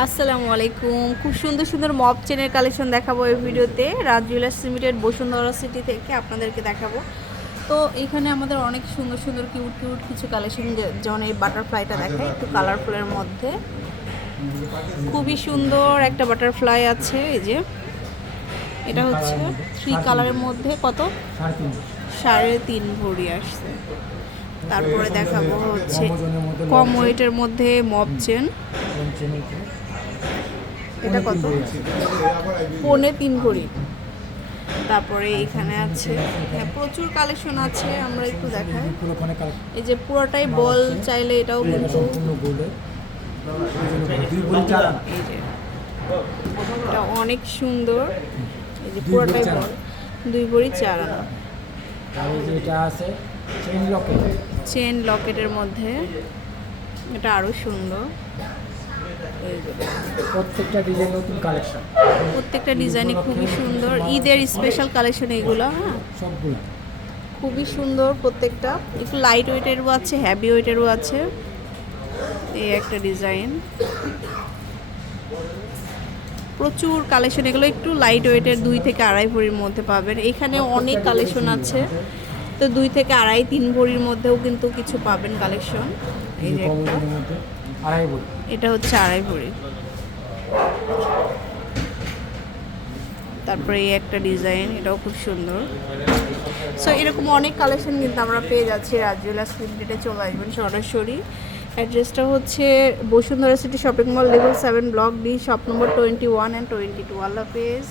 আসসালামু আলাইকুম। খুব সুন্দর সুন্দর মপ চেনের কালেকশন দেখাবো এই ভিডিওতে। রাজ জুয়েলার্স লিমিটেড বসুন্ধরা সিটি থেকে আপনাদেরকে দেখাবো। তো এখানে আমাদের অনেক সুন্দর সুন্দর কিউট কিউট কিছু কালেকশন, যেমন এই বাটারফ্লাইটা দেখায় একটু কালারফুলের মধ্যে। খুবই সুন্দর একটা বাটারফ্লাই আছে। এই যে এটা হচ্ছে 3 কালারের মধ্যে কত 3.5 ভরি আসছে। তারপরে দেখাবো হচ্ছে কম ওয়েটের মধ্যে মপ চেন, এটা কত 3.25 ভরি। তারপরে এখানে আছে, হ্যাঁ প্রচুর কালেকশন আছে, আমরা একটু দেখাই। এই যে পুরোটাই বল, চাইলে এটাও কিন্তু এই যে এটা অনেক সুন্দর। এই যে পুরোটাই বল, 2 ভরি 4 আনা। চেন লকেটের মধ্যে এটা আরো সুন্দর। প্রত্যেকটা ডিজাইনে খুবই সুন্দর, ঈদের স্পেশাল কালেকশন এগুলো। হ্যাঁ সবগুলো খুবই সুন্দর প্রত্যেকটা, একটু লাইট ওয়েটেরও আছে, হ্যাভি ওয়েটেরও আছে। এই একটা ডিজাইন, প্রচুর কালেকশন এগুলো, একটু লাইট ওয়েটের 2 থেকে 2.5 ভরির মধ্যে পাবেন। এখানে অনেক কালেকশন আছে, তো 2 থেকে 2.5-3 ভরির মধ্যেও কিন্তু কিছু পাবেন কালেকশন। এই যে এটা হচ্ছে 2.5 ভরি। তারপরে এই একটা ডিজাইন, এটাও খুব সুন্দর। সো এরকম অনেক কালেকশন কিন্তু আমরা পেয়ে যাচ্ছি। রাজ জুয়েলার্স লিমিটেডে চলে আসবেন সরাসরি। অ্যাড্রেসটা হচ্ছে Bashundhara city shopping mall, level 7, block D, shop number 21 and 22। আল্লাহ হাফেজ।